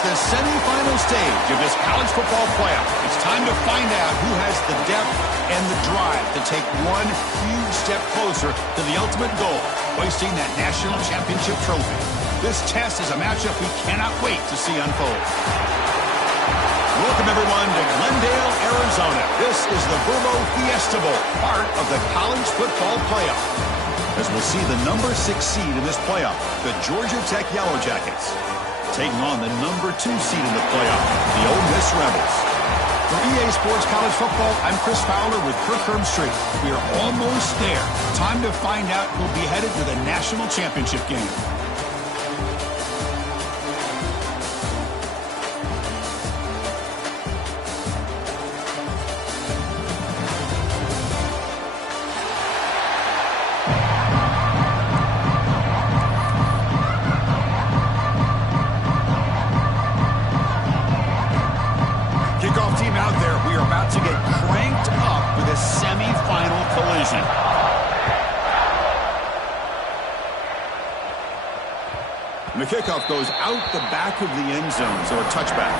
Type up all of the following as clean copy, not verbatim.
It's the semifinal stage of this college football playoff. It's time to find out who has the depth and the drive to take one huge step closer to the ultimate goal, hoisting that national championship trophy. This test is a matchup we cannot wait to see unfold. Welcome, everyone, to Glendale, Arizona. This is the Fiesta Bowl, part of the college football playoff. As we'll see the number 6 seed in this playoff, the Georgia Tech Yellow Jackets, taking on the number 2 seed in the playoff, the Ole Miss Rebels. For EA Sports College Football, I'm Chris Fowler with Kirk Herbstreit. We are almost there. Time to find out who'll be headed to the national championship game. And the kickoff goes out the back of the end zone, so a touchback.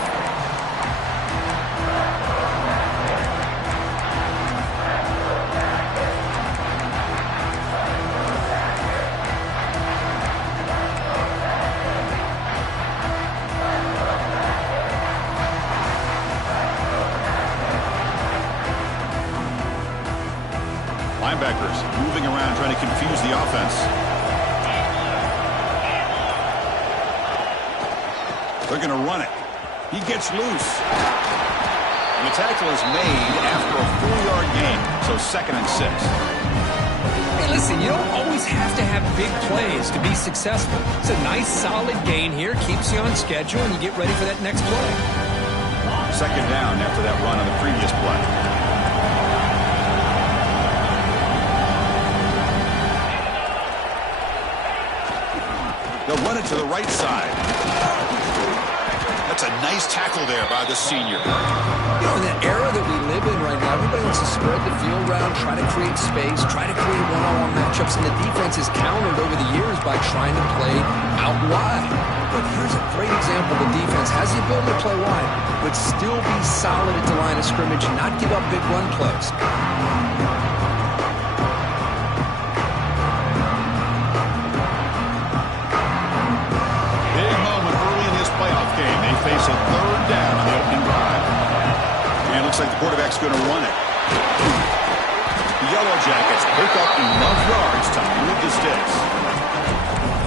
Linebackers moving around, trying to confuse the offense. They're going to run it. He gets loose. And the tackle is made after a 4-yard gain, so 2nd and 6. Hey, listen, you don't always have to have big plays to be successful. It's a nice, solid gain here, keeps you on schedule, and you get ready for that next play. 2nd down after that run on the previous play. They'll run it to the right side. That's a nice tackle there by the senior. You know, in that era that we live in right now, everybody wants to spread the field around, try to create space, try to create one-on-one matchups, and the defense is countered over the years by trying to play out wide. But here's a great example. The defense has the ability to play wide, but still be solid at the line of scrimmage and not give up big run plays. Face a 3rd down on the opening drive. And it looks like the quarterback's going to run it. The Yellow Jackets pick up enough yards to move the sticks.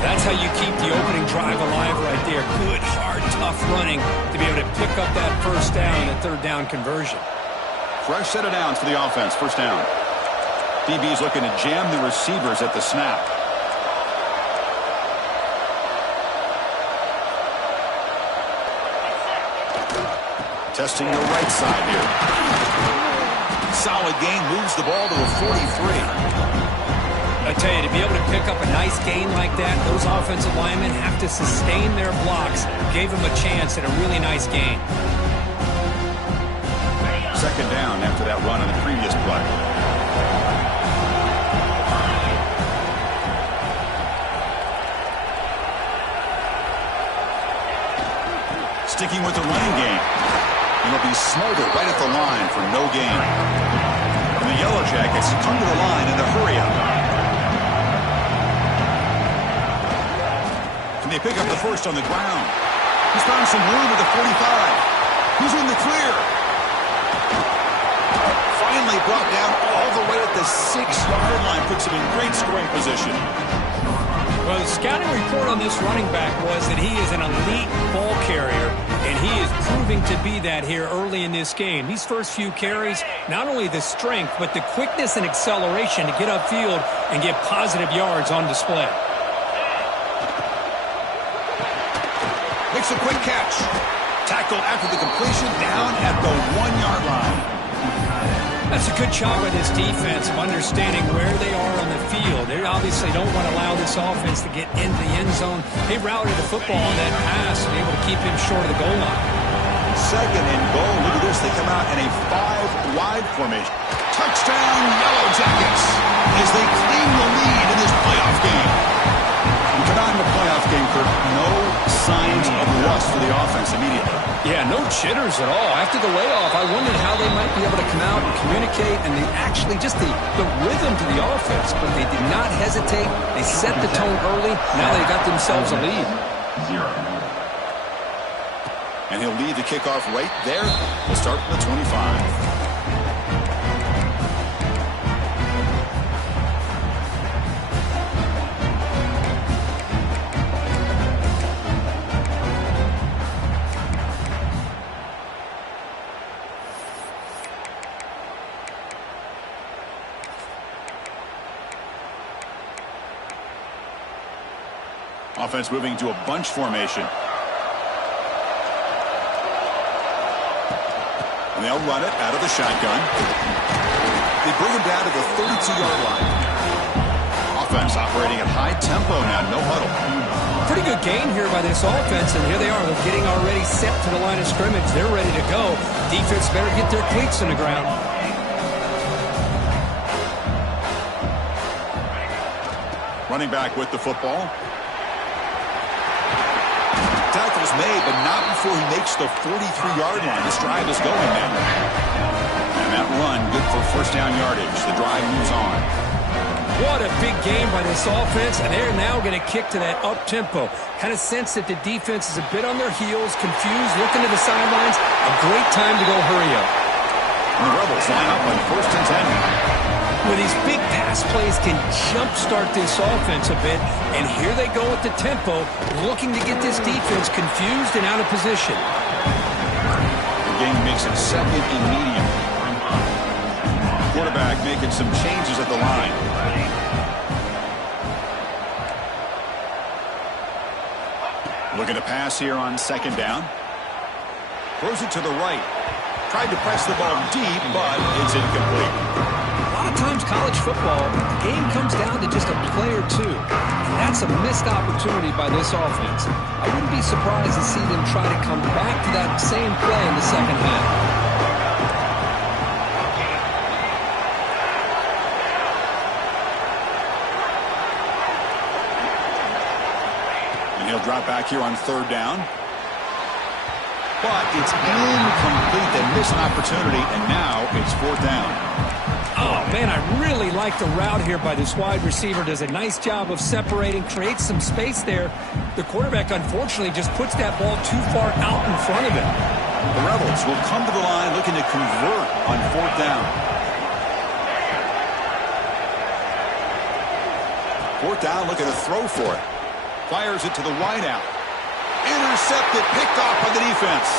That's how you keep the opening drive alive right there. Good, hard, tough running to be able to pick up that 1st down and 3rd down conversion. Fresh set of downs for the offense. 1st down. DB's looking to jam the receivers at the snap. Testing the right side here. Solid gain, moves the ball to the 43. I tell you, to be able to pick up a nice gain like that, those offensive linemen have to sustain their blocks. Gave them a chance at a really nice gain. 2nd down after that run on the previous play. Sticking with the running game. And they'll be smothered right at the line for no gain. And the Yellow Jackets come to the line in the hurry up. And they pick up the 1st on the ground. He's found some room at the 45. He's in the clear. Finally brought down all the way at the 6-yard line. Puts him in great scoring position. Well, the scouting report on this running back was that he is an elite ball carrier, and he is proving to be that here early in this game. These first few carries, not only the strength, but the quickness and acceleration to get upfield and get positive yards on display. Makes a quick catch. Tackled after the completion, down at the 1-yard line. That's a good job by this defense of understanding where they are on the field. They obviously don't want to allow this offense to get into the end zone. They routed the football on that pass and able to keep him short of the goal line. 2nd and goal. Look at this. They come out in a 5-wide formation. Touchdown, Yellow Jackets, as they claim the lead in this playoff game. You come out in the playoff game, Kirk, no signs of rust for the offense. immediately. Yeah, no jitters at all. After the layoff, I wondered how they might be able to come out and communicate and actually just the rhythm to the offense. But they did not hesitate. They set the tone early. Now they got themselves a lead. And he'll lead the kickoff right there. We'll start from the 25. Offense moving to a bunch formation. And they'll run it out of the shotgun. They bring him down to the 32-yard line. Offense operating at high tempo now, no huddle. Pretty good gain here by this offense, and here they are. They're getting already set to the line of scrimmage. They're ready to go. Defense better get their cleats in the ground. Running back with the football. Tackle's made, but not before he makes the 43-yard line. This drive is going now. And that run, good for first down yardage. The drive moves on. What a big game by this offense, and they're now going to kick to that up-tempo. Kind of sense that the defense is a bit on their heels, confused, looking to the sidelines. A great time to go hurry up. And the Rebels line up on 1st and 10. Where these big pass plays can jumpstart this offense a bit, and here they go with the tempo, looking to get this defense confused and out of position. The game makes it 2nd and medium. Quarterback making some changes at the line. Looking to pass here on 2nd down. Throws it to the right. Tried to press the ball deep, but it's incomplete. A lot of times college football, the game comes down to just a play or two. And that's a missed opportunity by this offense. I wouldn't be surprised to see them try to come back to that same play in the second half. And he'll drop back here on 3rd down. But it's incomplete. They miss an opportunity, and now it's 4th down. Oh, man, I really like the route here by this wide receiver. Does a nice job of separating, creates some space there. The quarterback, unfortunately, just puts that ball too far out in front of him. The Rebels will come to the line looking to convert on 4th down. 4th down, looking to throw for it. Fires it to the wideout. Intercepted, picked off by the defense.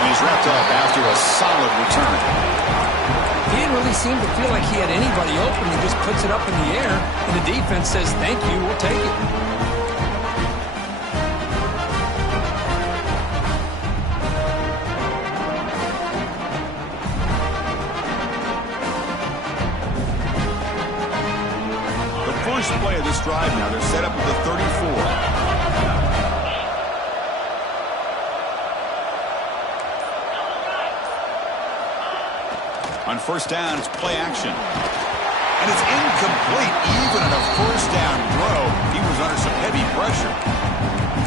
And he's wrapped up after a solid return. He didn't really seem to feel like he had anybody open. He just puts it up in the air, and the defense says, thank you, we'll take it. The first play of this drive now, they're set up at the 34. On 1st down, it's play action. And it's incomplete. Even on a 1st down throw, he was under some heavy pressure.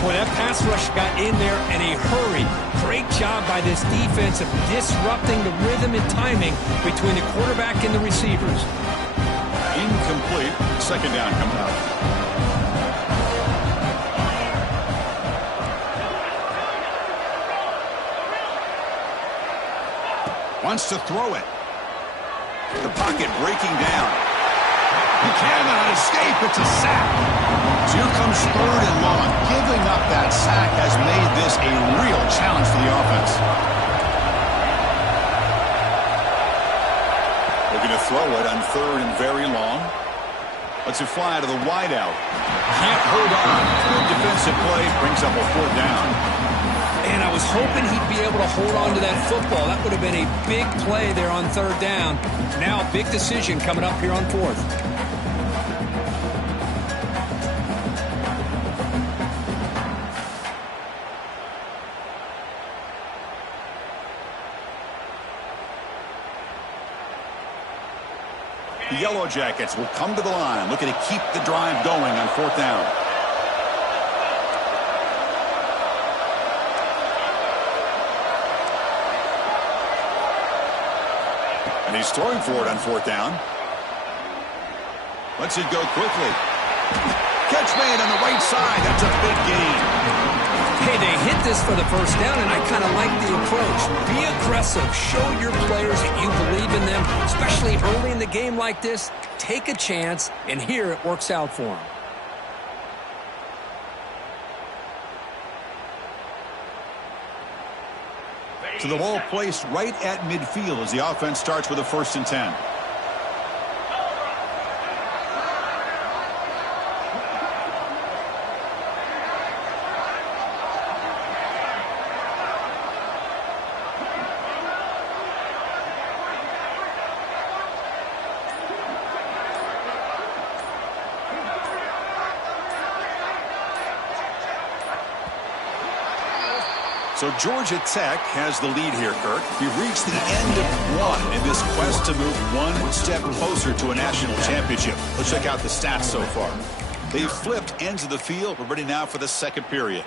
Boy, that pass rush got in there in a hurry. Great job by this defense of disrupting the rhythm and timing between the quarterback and the receivers. Incomplete. 2nd down coming up. Wants to throw it. The pocket breaking down. He cannot escape. It's a sack. So here comes 3rd and long. Giving up that sack has made this a real challenge for the offense. Looking to throw it on 3rd and very long. Lets it fly to the wideout. Can't hold on. Good defensive play. Brings up a 4th down. And I was hoping he'd be able to hold on to that football. That would have been a big play there on 3rd down. Now a big decision coming up here on 4th. The Yellow Jackets will come to the line, looking to keep the drive going on 4th down. He's throwing for it on 4th down. Lets it go quickly. Catch made on the right side. That's a big gain. Hey, they hit this for the 1st down, and I kind of like the approach. Be aggressive. Show your players that you believe in them, especially early in the game like this. Take a chance, and here it works out for them. So the ball placed right at midfield as the offense starts with a 1st and 10. So Georgia Tech has the lead here, Kirk. We've reached the end of one in this quest to move one step closer to a national championship. Let's check out the stats so far. They've flipped ends of the field. We're ready now for the 2nd period.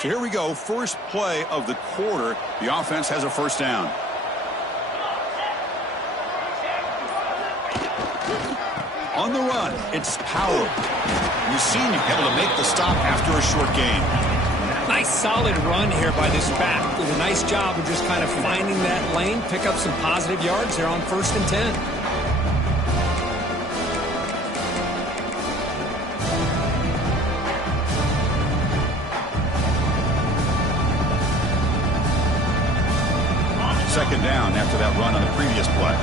So here we go. First play of the quarter. The offense has a 1st down. On the run, it's Powell. You've seen him able to make the stop after a short gain. Nice solid run here by this back. Did a nice job of just kind of finding that lane, pick up some positive yards there on 1st and 10. Second down after that run on the previous play.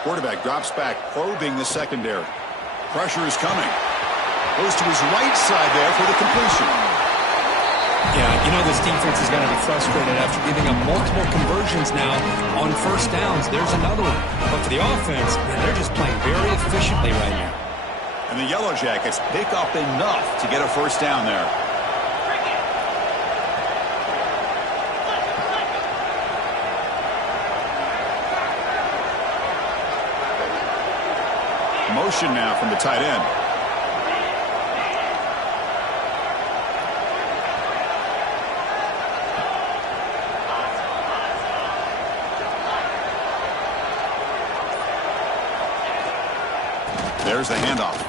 Quarterback drops back, probing the secondary. Pressure is coming. Goes to his right side there for the completion. Yeah, you know this defense is going to be frustrated after giving up multiple conversions now on 1st downs. There's another one. But for the offense, man, they're just playing very efficiently right now. And the Yellow Jackets pick up enough to get a 1st down there. Motion now from the tight end. There's the handoff. They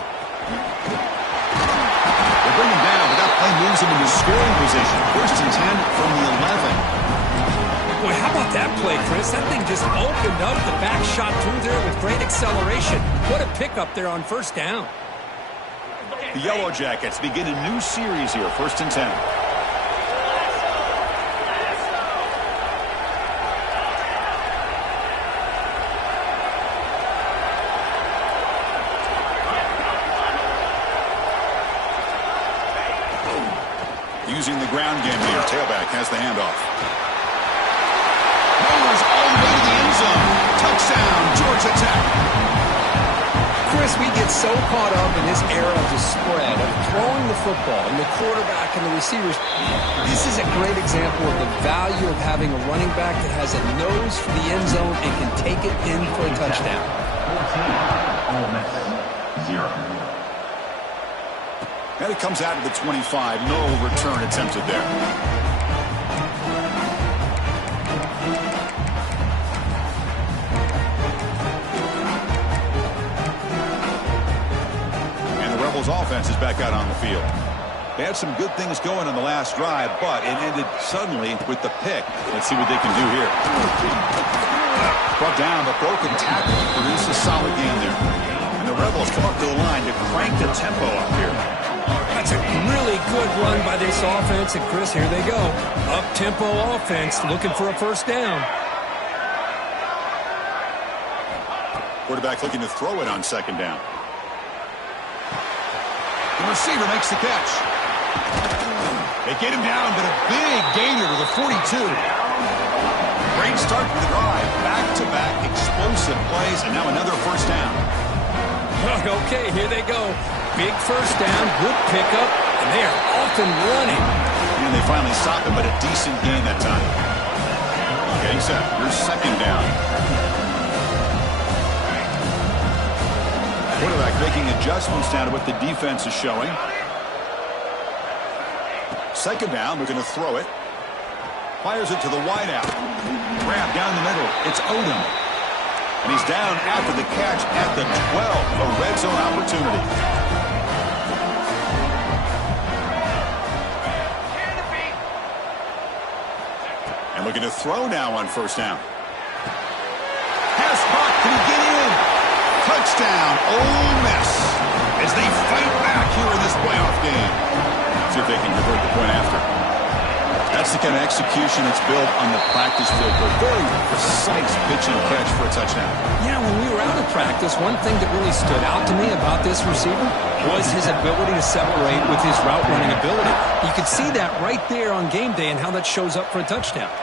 bring him down, but that play moves him into scoring position. 1st and 10 from the 11. Boy, how about that play, Chris? That thing just opened up. The back shot through there with great acceleration. What a pickup there on 1st down. The Yellow Jackets begin a new series here, 1st and 10. Using the ground game here. Tailback has the handoff. Rolls all the way to the end zone. Touchdown, Georgia Tech. Chris, we get so caught up in this era of the spread, of throwing the football, and the quarterback and the receivers. This is a great example of the value of having a running back that has a nose for the end zone and can take it in for a touchdown. 0. And it comes out of the 25. No return attempted there. Offense is back out on the field. They had some good things going on the last drive, but it ended suddenly with the pick. Let's see what they can do here. Brought down, but broken tackle produced a solid gain there. And the Rebels come up to the line to crank the tempo up here. That's a really good run by this offense, and Chris, here they go. Up-tempo offense looking for a 1st down. Quarterback looking to throw it on 2nd down. The receiver makes the catch. They get him down, but a big gainer to the 42. Great start to the drive. Back-to-back explosive plays, and now another 1st down. Okay, here they go. Big 1st down, good pickup, and they are off and running. And they finally stop him, but a decent gain that time. Getting set. Here's 2nd down. Quarterback making adjustments now to what the defense is showing. Second down, we're going to throw it. Fires it to the wideout. Grab down the middle. It's Odom. And he's down after the catch at the 12. A red zone opportunity. And looking to throw now on first down. Pass caught. Can he get in? Touchdown, Ole Miss, as they fight back here in this playoff game. See if they can convert the point after. That's the kind of execution that's built on the practice field. A very precise pitch and catch for a touchdown. Yeah, when we were out of practice, one thing that really stood out to me about this receiver was his ability to separate with his route running ability. You could see that right there on game day and how that shows up for a touchdown.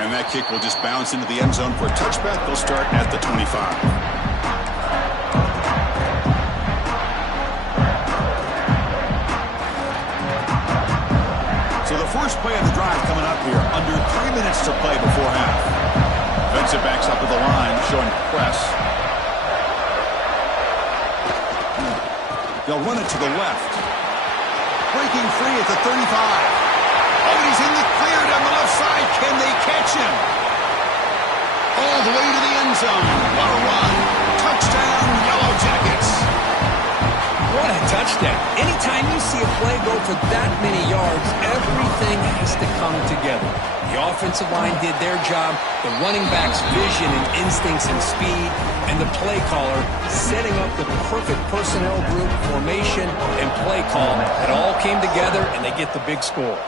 And that kick will just bounce into the end zone for a touchback. They'll start at the 25. So the first play of the drive coming up here. Under 3 minutes to play before half. Defensive backs up at the line, showing press. They'll run it to the left. Breaking free at the 35. Oh, he's in the clear down the left side. Can they catch him? All the way to the end zone. What a run. Touchdown, Yellow Jackets. What a touchdown. Anytime you see a play go for that many yards, everything has to come together. The offensive line did their job, the running back's vision and instincts and speed, and the play caller setting up the perfect personnel group, formation, and play call. It all came together, and they get the big score.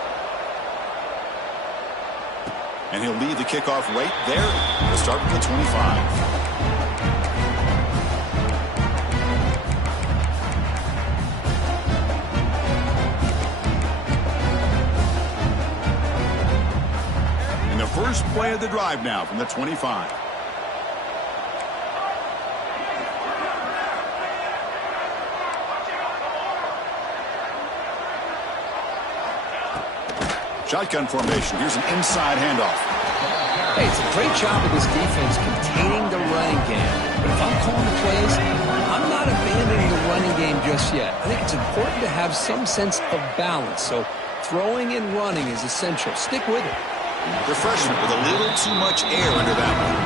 And he'll lead the kickoff right there. We'll start with the 25. First play of the drive now from the 25. Shotgun formation. Here's an inside handoff. Hey, it's a great job of this defense containing the running game. But if I'm calling the plays, I'm not abandoning the running game just yet. I think it's important to have some sense of balance. So throwing and running is essential. Stick with it. The freshman with a little too much air under that one.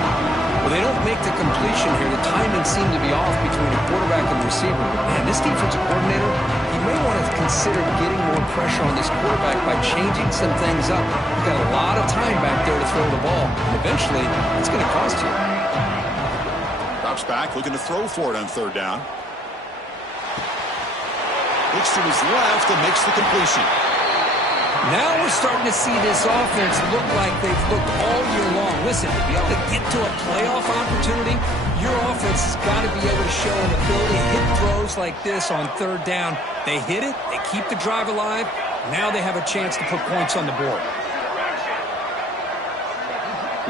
Well, they don't make the completion here. The timing seemed to be off between the quarterback and the receiver. And this defensive coordinator, he may want to consider getting more pressure on this quarterback by changing some things up. You've got a lot of time back there to throw the ball. And eventually, it's going to cost you. Drops back, looking to throw for it on third down. Looks to his left and makes the completion. Now we're starting to see this offense look like they've looked all year long. Listen, to be able to get to a playoff opportunity, your offense has got to be able to show an ability to hit throws like this on third down. They hit it, they keep the drive alive. Now they have a chance to put points on the board.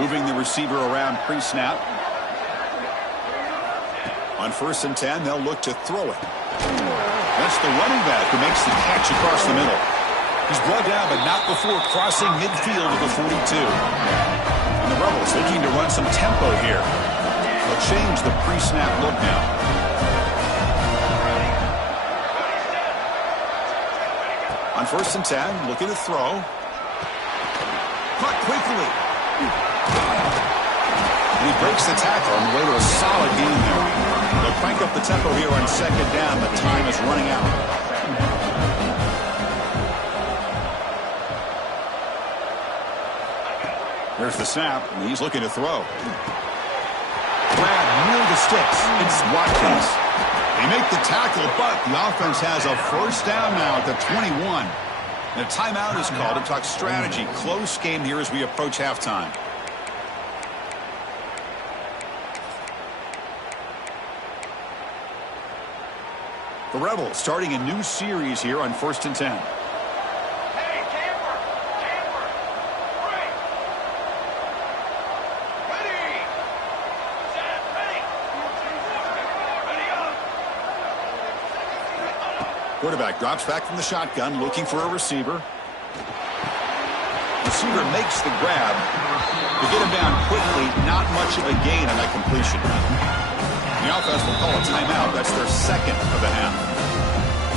Moving the receiver around pre-snap. On 1st and 10, they'll look to throw it. That's the running back who makes the catch across the middle. He's brought down, but not before crossing midfield at the 42. And the Rebels looking to run some tempo here. They'll change the pre-snap look now. On 1st and 10, looking to throw. Caught quickly. And he breaks the tackle on the way to a solid gain there. They'll crank up the tempo here on 2nd down. The time is running out. There's the snap, and he's looking to throw. Grab near the sticks. It's Watkins. They make the tackle, but the offense has a first down now at the 21. And a timeout is called to talk strategy. Close game here as we approach halftime. The Rebels starting a new series here on 1st and 10. Quarterback drops back from the shotgun, looking for a receiver. Receiver makes the grab. To get him down quickly, not much of a gain on that completion. The offense will call a timeout. That's their second of the half.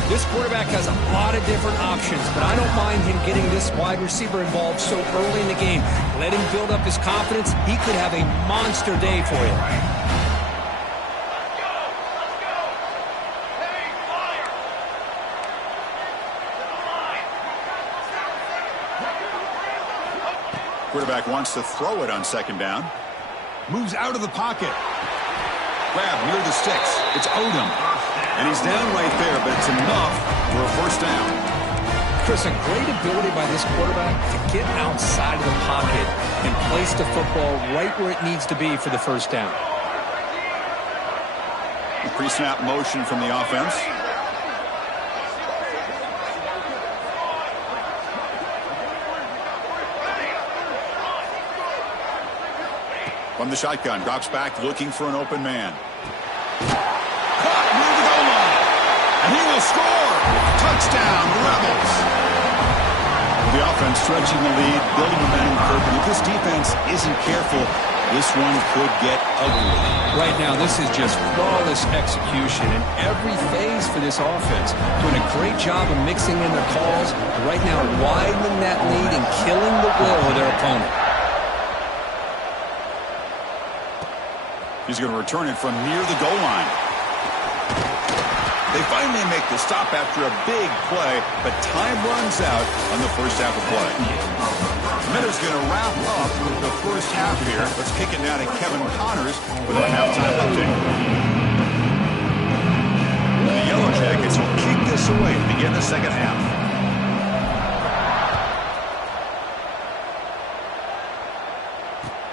This quarterback has a lot of different options, but I don't mind him getting this wide receiver involved so early in the game. Let him build up his confidence. He could have a monster day for you. Quarterback wants to throw it on second down. Moves out of the pocket. Grab near the sticks. It's Odom. And he's down right there, but it's enough for a first down. Chris, a great ability by this quarterback to get outside of the pocket and place the football right where it needs to be for the first down. Pre-snap motion from the offense. From the shotgun, drops back looking for an open man. Caught near the goal line. And he will score. Touchdown, Rebels. The offense stretching the lead, building momentum curve. And if this defense isn't careful, this one could get ugly. Right now, this is just flawless execution in every phase for this offense. Doing a great job of mixing in their calls. Right now, widening that lead and killing the will of their opponent. He's going to return it from near the goal line. They finally make the stop after a big play, but time runs out on the first half of play. Minter's going to wrap up the first half here. Let's kick it now to Kevin Connors with a halftime update. The Yellow Jackets will kick this away to begin the second half.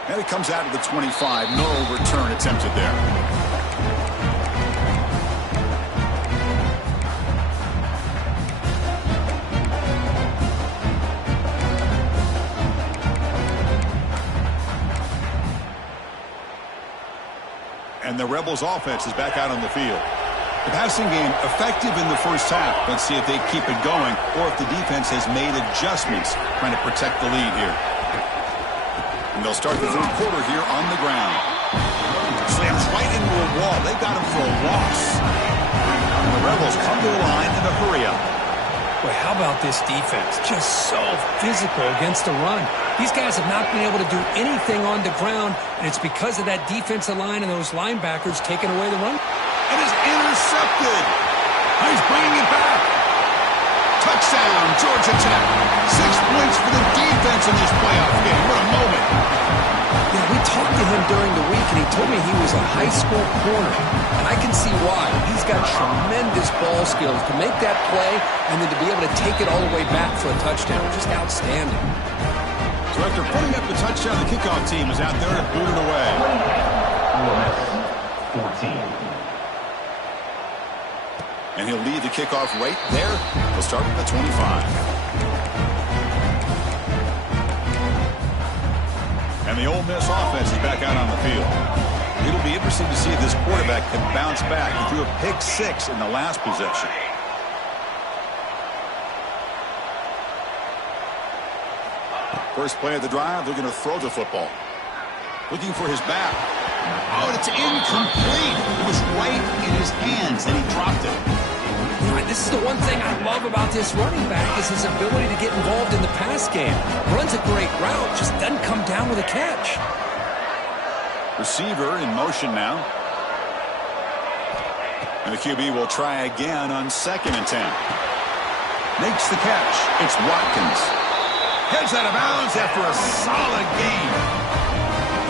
And it comes out of the 25. No return attempted there. And the Rebels offense is back out on the field. The passing game effective in the first half. Let's see if they keep it going or if the defense has made adjustments trying to protect the lead here. And they'll start the third quarter here on the ground. Slams right into a wall. They got him for a loss. And the Rebels come to the line in a hurry up. Boy, how about this defense? Just so physical against the run. These guys have not been able to do anything on the ground, and it's because of that defensive line and those linebackers taking away the run. It is intercepted. He's bringing it back. Touchdown, Georgia Tech. 6 points for the defense in this playoff game. What a moment. Yeah, we talked to him during the week, and he told me he was a high school corner. And I can see why. He's got tremendous ball skills to make that play and then to be able to take it all the way back for a touchdown. Just outstanding. So after putting up the touchdown, the kickoff team is out there to boot it away. 14. And he'll lead the kickoff right there. He'll start with the 25. And the Ole Miss offense is back out on the field. It'll be interesting to see if this quarterback can bounce back. He threw a pick-6 in the last possession. First play of the drive, they're going to throw the football. Looking for his back. Oh, and it's incomplete. It was right in his hands, and he dropped it. This is the one thing I love about this running back is his ability to get involved in the pass game. Runs a great route, just doesn't come down with a catch. Receiver in motion now. And the QB will try again on 2nd and 10. Makes the catch. It's Watkins. Heads out of bounds after a solid game.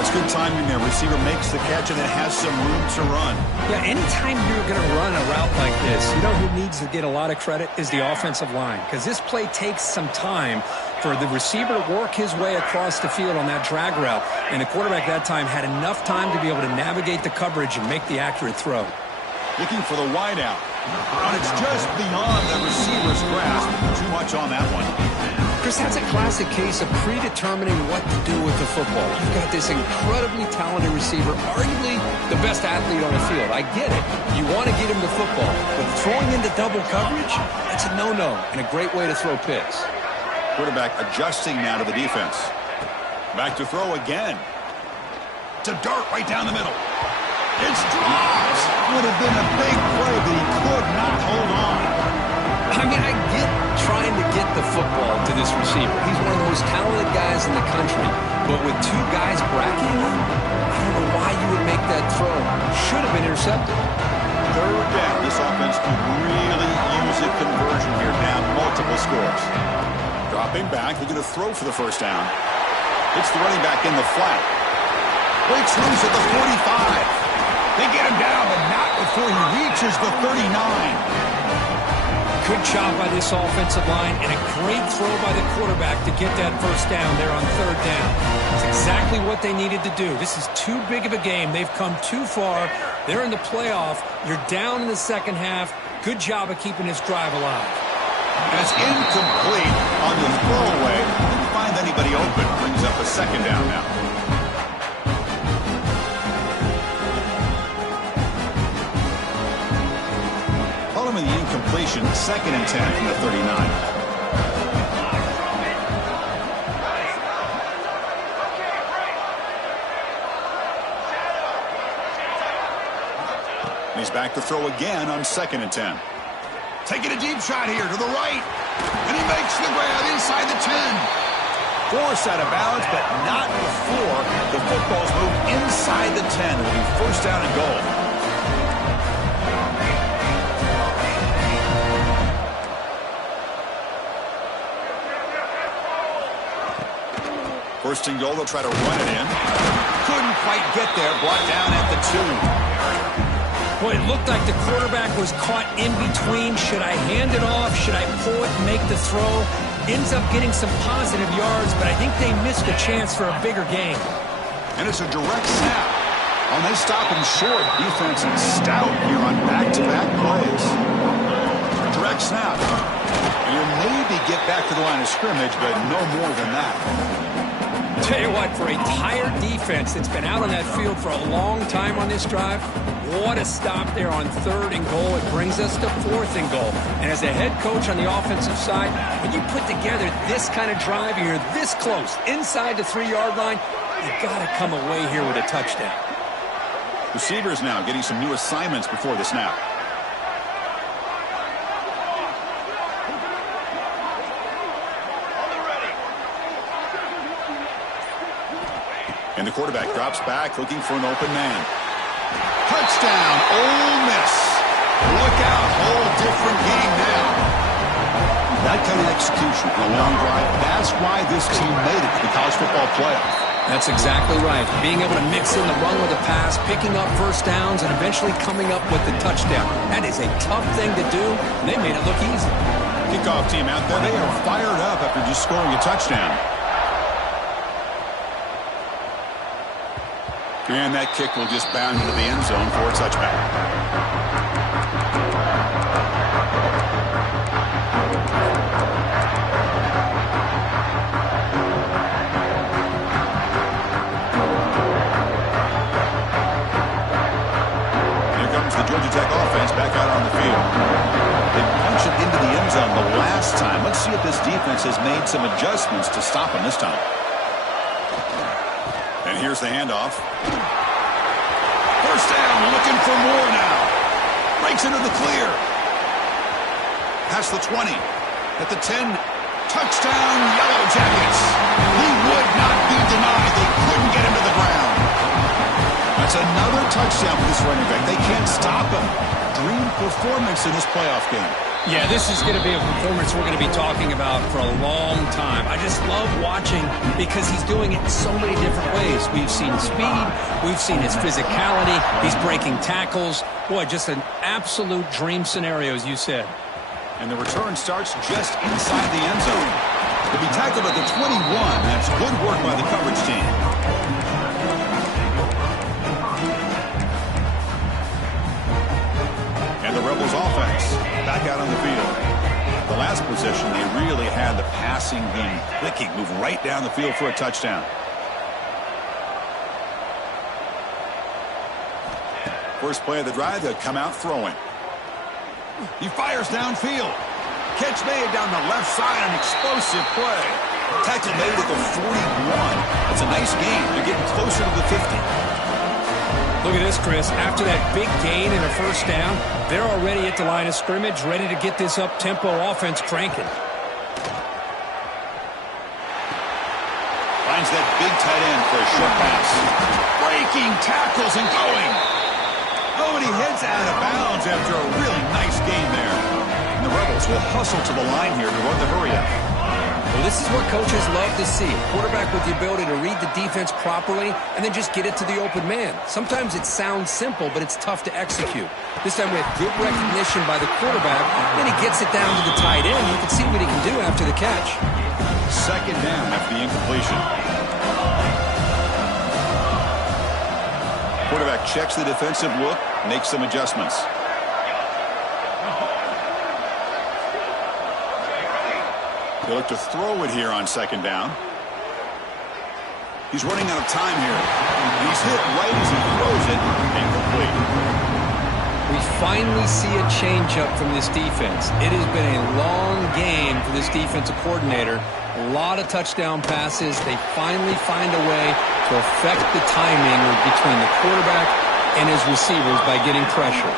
That's good timing there. Receiver makes the catch and then has some room to run. Yeah, anytime you're going to run a route like this, you know who needs to get a lot of credit is the offensive line. Because this play takes some time for the receiver to work his way across the field on that drag route. And the quarterback that time had enough time to be able to navigate the coverage and make the accurate throw. Looking for the wideout. And it's just beyond the receiver's grasp. Too much on that one. Chris, that's a classic case of predetermining what to do with the football. You've got this incredibly talented receiver, arguably the best athlete on the field. I get it. You want to get him the football. But throwing into double coverage, that's a no-no and a great way to throw picks. Quarterback adjusting now to the defense. Back to throw again. To dart right down the middle. It's dropped. Would have been a big play, but he could not hold on. I mean, I get trying to get the football to this receiver. He's one of the most talented guys in the country. But with two guys bracketing him, I don't know why you would make that throw. Should have been intercepted. Third down. This offense could really use a conversion here, down multiple scores. Dropping back, looking to throw for the first down. It's the running back in the flat. Breaks loose at the 45. They get him down, but not before he reaches the 39. Good job by this offensive line and a great throw by the quarterback to get that first down there on third down. It's exactly what they needed to do. This is too big of a game. They've come too far. They're in the playoff. You're down in the second half. Good job of keeping this drive alive. And it's incomplete on the throwaway. Didn't find anybody open. Brings up a second down now. The incompletion, 2nd and 10 from the 39. He's back to throw again on 2nd and 10. Taking a deep shot here to the right. And he makes the grab inside the 10. Forced out of bounds, but not before the football's moved inside the 10. It'll be first down and goal. First and goal, they'll try to run it in. Couldn't quite get there. Brought down at the 2. Boy, it looked like the quarterback was caught in between. Should I hand it off? Should I pull it and make the throw? Ends up getting some positive yards, but I think they missed a chance for a bigger gain. And it's a direct snap. On this stop him short. Defense is stout here on back-to-back plays. Direct snap. And you'll maybe get back to the line of scrimmage, but no more than that. Tell you what, for a tired defense that's been out on that field for a long time on this drive, what a stop there on 3rd and goal. It brings us to 4th and goal. And as a head coach on the offensive side, when you put together this kind of drive, you're this close, inside the 3-yard line, you got to come away here with a touchdown. Receivers now getting some new assignments before the snap. And the quarterback drops back, looking for an open man. Touchdown, Ole Miss. Look out, whole different game now. That kind of execution on a long drive, that's why this team made it to the college football playoff. That's exactly right. Being able to mix in the run with the pass, picking up first downs, and eventually coming up with the touchdown. That is a tough thing to do, and they made it look easy. Kickoff team out there, they are fired up after just scoring a touchdown. And that kick will just bound into the end zone for a touchback. Here comes the Georgia Tech offense back out on the field. They punched it into the end zone the last time. Let's see if this defense has made some adjustments to stop them this time. And here's the handoff. First down, looking for more now. Breaks into the clear. Past the 20. At the 10. Touchdown, Yellow Jackets. He would not be denied. They couldn't get him to the ground. That's another touchdown for this running back. They can't stop him. Dream performance in this playoff game. Yeah, this is going to be a performance we're going to be talking about for a long time. I just love watching because he's doing it in so many different ways. We've seen speed. We've seen his physicality. He's breaking tackles. Boy, just an absolute dream scenario, as you said. And the return starts just inside the end zone. He'll be tackled at the 21. That's good work by the coverage team. And the Rebels offense back out on the field. The last possession, they really had the passing game clicking. Move right down the field for a touchdown. First play of the drive, they'll come out throwing. He fires downfield. Catch made down the left side, an explosive play. Tackle made at the 41. That's a nice gain. They're getting closer to the 50. Look at this, Chris. After that big gain and a first down, they're already at the line of scrimmage, ready to get this up-tempo offense cranking. Finds that big tight end for a short pass. Breaking tackles and going. Oh, and he heads out of bounds after a really nice game there. And the Rebels will hustle to the line here to run the hurry-up. Well, this is what coaches love to see. A quarterback with the ability to read the defense properly and then just get it to the open man. Sometimes it sounds simple, but it's tough to execute. This time we have good recognition by the quarterback. Then he gets it down to the tight end. You can see what he can do after the catch. Second down after the incompletion. Quarterback checks the defensive look, makes some adjustments. He'll look to throw it here on second down. He's running out of time here. And he's hit right as he throws it. Incomplete. We finally see a changeup from this defense. It has been a long game for this defensive coordinator. A lot of touchdown passes. They finally find a way to affect the timing between the quarterback and his receivers by getting pressure.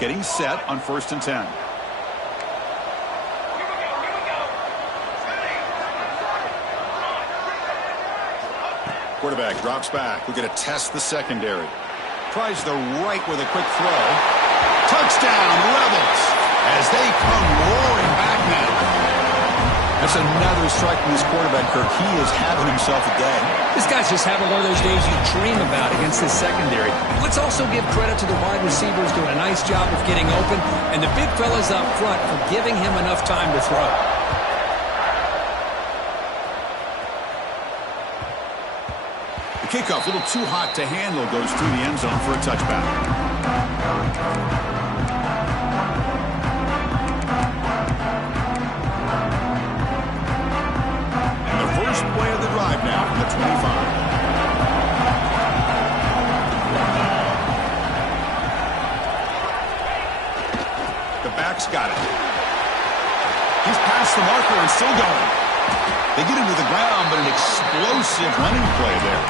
Getting set on 1st and 10. Quarterback drops back. We're going to test the secondary. Tries the right with a quick throw. Touchdown, Rebels, as they come roaring back now. That's another strike from this quarterback, Kirk. He is having himself a day. This guy's just having one of those days you dream about against this secondary. Let's also give credit to the wide receivers doing a nice job of getting open, and the big fellas up front for giving him enough time to throw. The kickoff, a little too hot to handle, goes through the end zone for a touchback. Play of the drive now from the 25. The back's got it. He's past the marker and still going. They get him to the ground, but an explosive running play there.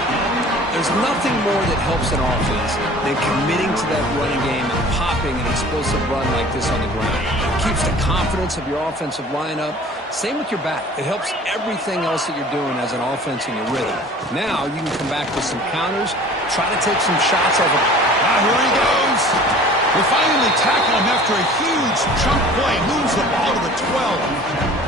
There's nothing more that helps an offense than committing to that running game and popping an explosive run like this on the ground. It keeps the confidence of your offensive lineup. Same with your back. It helps everything else that you're doing as an offense in your rhythm. Now you can come back with some counters, try to take some shots over. Now here he goes. They finally tackle him after a huge chunk play. Moves the ball to the 12.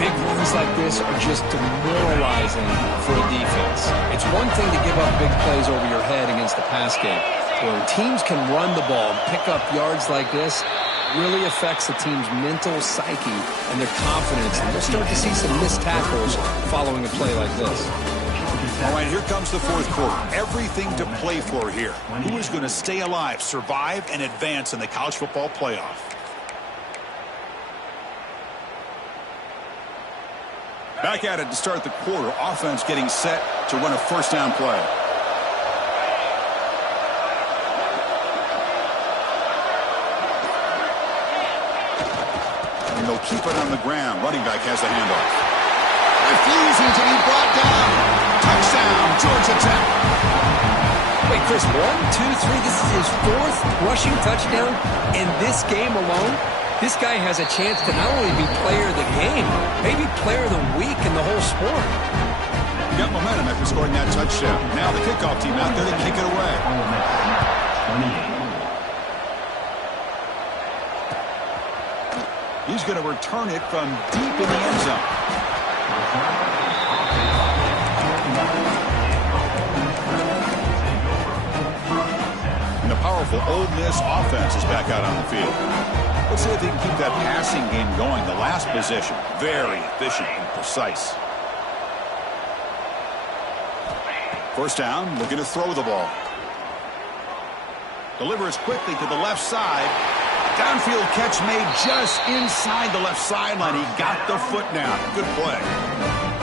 Big runs like this are just demoralizing for a defense. It's one thing to give up big plays over your head against the pass game. When teams can run the ball and pick up yards like this, really affects the team's mental psyche and their confidence. And we'll start to see some missed tackles following a play like this. All right, here comes the fourth quarter. Everything to play for here. Who is going to stay alive, survive, and advance in the college football playoff? Back at it to start the quarter. Offense getting set to run a first down play. And they'll keep it on the ground. Running back has the handoff. Refusing to be brought down. Touchdown, Georgia Tech. Wait, Chris, 1, 2, 3. This is his 4th rushing touchdown in this game alone. This guy has a chance to not only be player of the game, maybe player of the week in the whole sport. Got momentum after scoring that touchdown. Now the kickoff team out there to kick it away. He's going to return it from deep in the end zone. And the powerful Ole Miss offense is back out on the field. Let's see if they can keep that passing game going. The last possession, very efficient and precise. First down, looking to throw the ball. Delivers quickly to the left side. Downfield catch made just inside the left sideline. He got the foot down. Good play.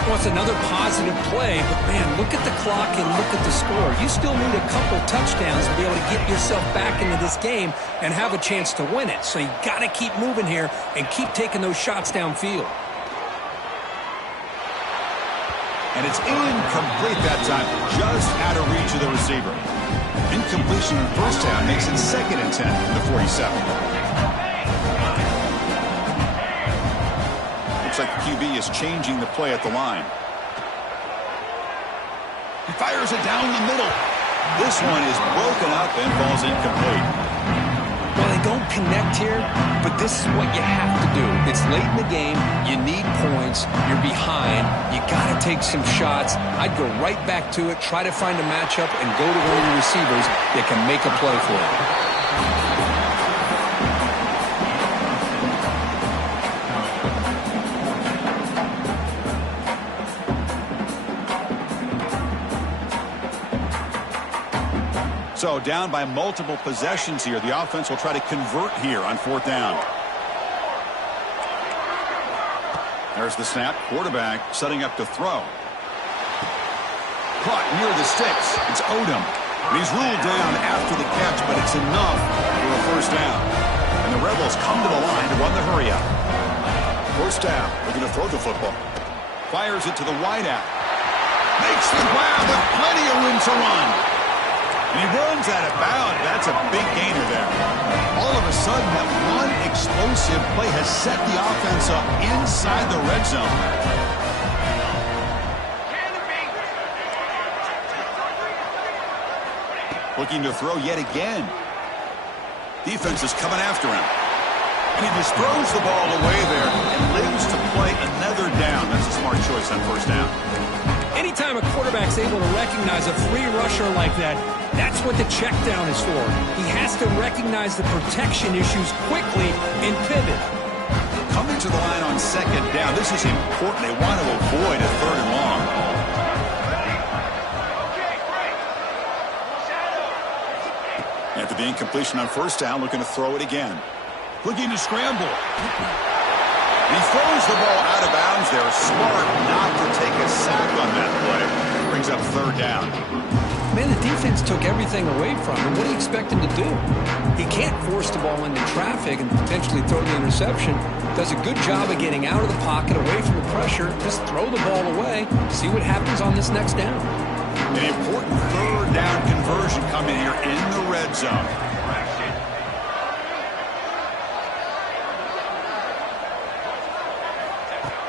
Well, it's another positive play, but, man, look at the clock and look at the score. You still need a couple touchdowns to be able to get yourself back into this game and have a chance to win it. So you got to keep moving here and keep taking those shots downfield. And it's incomplete that time, just out of reach of the receiver. Incompletion on first down makes it 2nd and 10 from the 47. Looks like the QB is changing the play at the line. He fires it down the middle. This one is broken up and falls incomplete. Well, they don't connect here, but this is what you have to do. It's late in the game. You need points. You're behind. You got to take some shots. I'd go right back to it, try to find a matchup, and go to one of your receivers that can make a play for you. So down by multiple possessions here. The offense will try to convert here on 4th down. There's the snap. Quarterback setting up to throw. Caught near the sticks. It's Odom. And he's ruled down after the catch, but it's enough for a 1st down. And the Rebels come to the line to run the hurry up. 1st down. They're going to throw the football. Fires it to the wideout. Makes the grab with plenty of room to run. And he runs out of bounds. That's a big gainer there. All of a sudden, that one explosive play has set the offense up inside the red zone. Looking to throw yet again. Defense is coming after him. And he just throws the ball away there and lives to play another down. That's a smart choice on 1st down. Anytime a quarterback's able to recognize a free rusher like that, that's what the check down is for. He has to recognize the protection issues quickly and pivot. Coming to the line on 2nd down. This is important. They want to avoid a 3rd and long. After the incompletion on 1st down, looking to throw it again. Looking to scramble. He throws the ball out of bounds there. Smart not to take a sack on that play. Brings up 3rd down. Man, the defense took everything away from him. What do you expect him to do? He can't force the ball into traffic and potentially throw the interception. Does a good job of getting out of the pocket, away from the pressure. Just throw the ball away. See what happens on this next down. An important 3rd down conversion coming here in the red zone.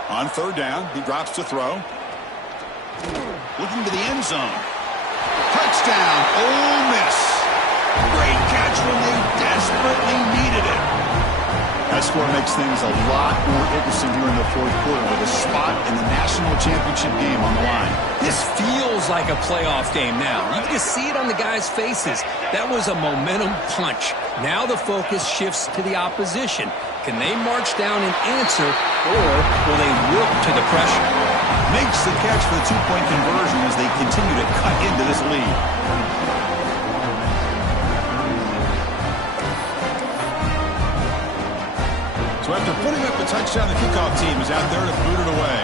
On 3rd down, he drops to throw. Looking to the end zone. Touchdown, Ole Miss. Great catch when they desperately needed it. That score makes things a lot more interesting here in the 4th quarter with a spot in the national championship game on the line. This feels like a playoff game now. You can just see it on the guys' faces. That was a momentum punch. Now the focus shifts to the opposition. Can they march down and answer, or will they look to the pressure? Makes the catch for the 2-point conversion as they continue to cut into this lead. So after putting up the touchdown, the kickoff team is out there to boot it away.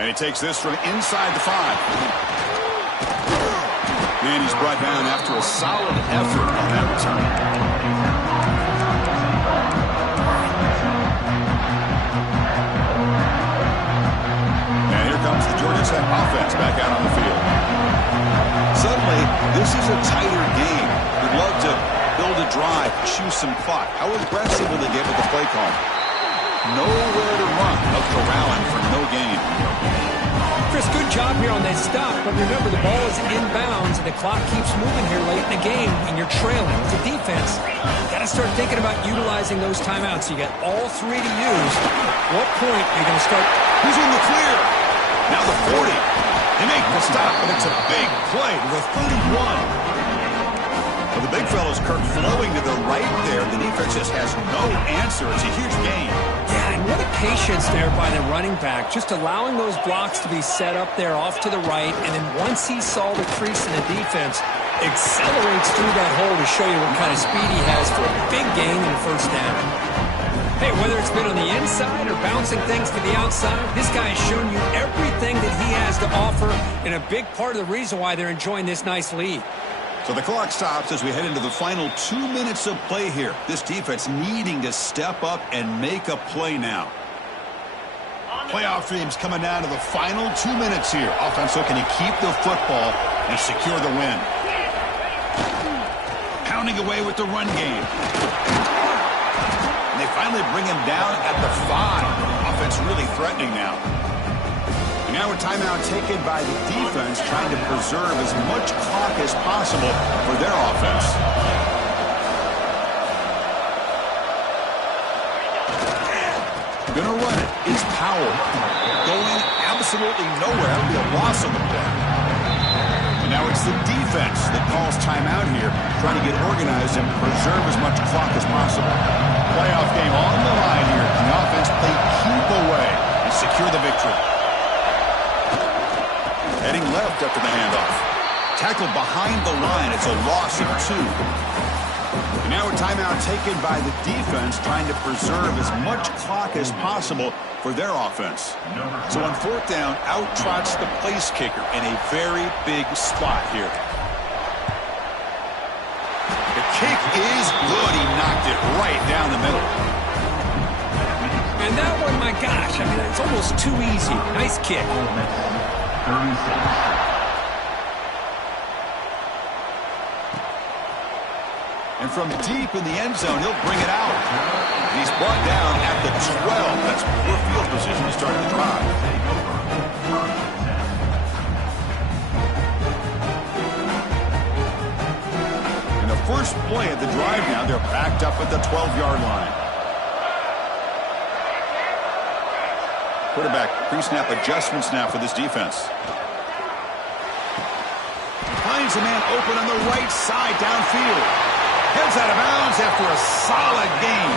And he takes this from inside the 5. And he's brought down after a solid effort on that return. And here comes the Georgia Tech offense back out on the field. Suddenly, this is a tighter game. You'd love to build a drive, chew some clock. How aggressive will they get with the play call? Nowhere to run. No corralling for no gain. Chris, good job here on that stop, but remember the ball is inbounds and the clock keeps moving here late in the game and you're trailing. As a defense, you got to start thinking about utilizing those timeouts. You got all 3 to use. What point are you going to start? Who's in the clear? Now the 40. They make the stop, but it's a big play to the 31. Well, the big fellow's Kirk flowing to the right there. The defense just has no answer. It's a huge gain. Yeah, And what a patience there by the running back, just allowing those blocks to be set up there off to the right, and then once he saw the crease in the defense, accelerates through that hole to show you what kind of speed he has for a big gain in the first down. Hey, whether it's been on the inside or bouncing things to the outside, this guy has shown you everything that he has to offer, and a big part of the reason why they're enjoying this nice lead. So the clock stops as we head into the final 2 minutes of play here. This defense needing to step up and make a play now. Playoff dreams coming down to the final 2 minutes here. Offense looking to keep the football and secure the win. Pounding away with the run game. And they finally bring him down at the 5. Offense really threatening now. And now a timeout taken by the defense, trying to preserve as much clock as possible for their offense. Gonna run it is Powell. Going absolutely nowhere. That would be a loss on the play. And now it's the defense that calls timeout here, trying to get organized and preserve as much clock as possible. Playoff game on the line here. The offense play keep away and secure the victory. Heading left after the handoff. Tackled behind the line. It's a loss of 2. And now a timeout taken by the defense, trying to preserve as much clock as possible for their offense. So on 4th down, out trots the place kicker in a very big spot here. The kick is good. He knocked it right down the middle. And that one, my gosh, I mean, it's almost too easy. Nice kick. 30 seconds. And from deep in the end zone, he'll bring it out. And he's brought down at the 12. That's poor field position to start the drive. And the first play of the drive now, they're backed up at the 12-yard line. Quarterback pre-snap adjustments now for this defense. Finds a man open on the right side downfield. Heads out of bounds after a solid game.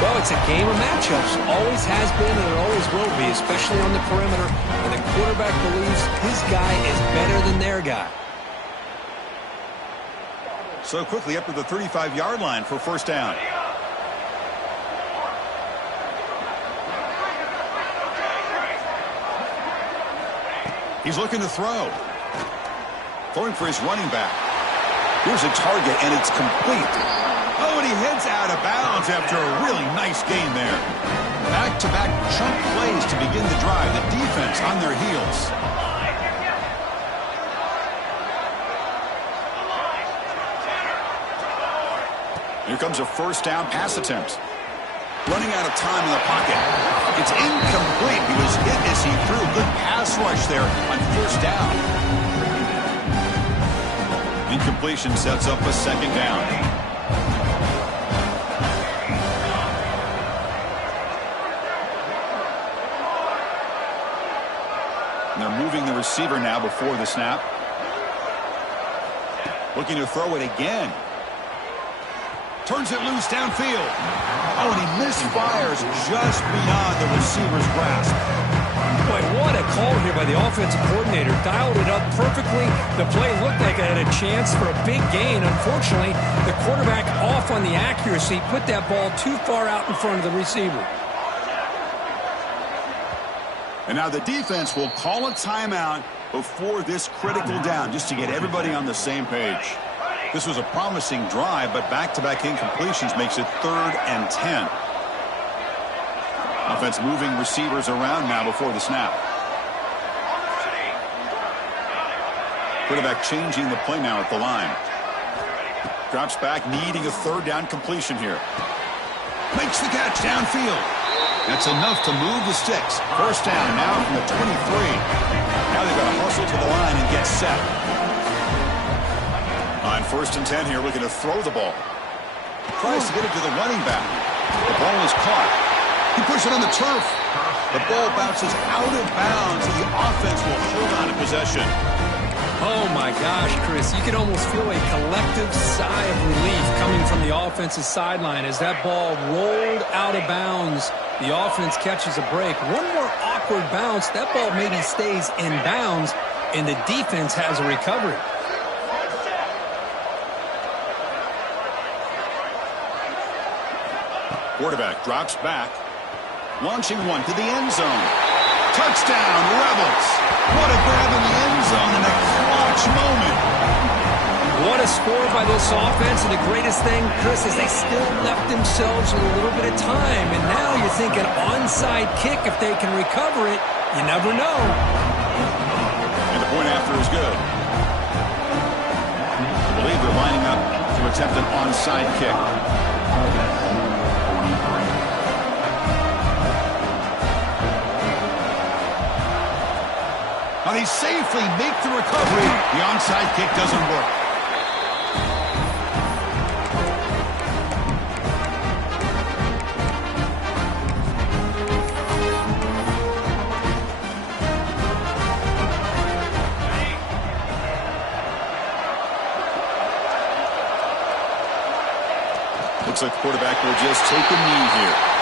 Well, it's a game of matchups. Always has been and it always will be, especially on the perimeter. And the quarterback believes his guy is better than their guy. So quickly up to the 35-yard line for first down. He's looking to throw. Throwing for his running back. Here's a target, and it's complete. Oh, and he heads out of bounds after a really nice game there. Back-to-back chunk plays to begin the drive. The defense on their heels. Here comes a first down pass attempt. Running out of time in the pocket. It's incomplete. He was hit as he threw. Good pass rush there on first down. Incompletion sets up a second down. And they're moving the receiver now before the snap. Looking to throw it again. Turns it loose downfield. Oh, and he misfires just beyond the receiver's grasp. Boy, what a call here by the offensive coordinator. Dialed it up perfectly. The play looked like it had a chance for a big gain. Unfortunately, the quarterback off on the accuracy, put that ball too far out in front of the receiver. And now the defense will call a timeout before this critical down, just to get everybody on the same page. This was a promising drive, but back-to-back incompletions makes it 3rd and 10. Offense moving receivers around now before the snap. Quarterback changing the play now at the line. Drops back, needing a 3rd down completion here. Makes the catch downfield. That's enough to move the sticks. First down now from the 23. Now they've got to hustle to the line and get set. On 1st and 10 here, looking to throw the ball. Tries to get it to the running back. The ball is caught. He pushes it on the turf. The ball bounces out of bounds, and the offense will hold on to possession. Oh, my gosh, Chris. You can almost feel a collective sigh of relief coming from the offensive sideline as that ball rolled out of bounds. The offense catches a break. One more awkward bounce. That ball maybe stays in bounds, and the defense has a recovery. Quarterback drops back. Launching one to the end zone. Touchdown, Rebels. What a grab in the end zone in a clutch moment. What a score by this offense, and the greatest thing, Chris, is they still left themselves with a little bit of time, and now you're thinking onside kick if they can recover it. You never know. And the point after is good. I believe they're lining up to attempt an onside kick. Now they safely make the recovery. The onside kick doesn't work. Looks like the quarterback will just take a knee here.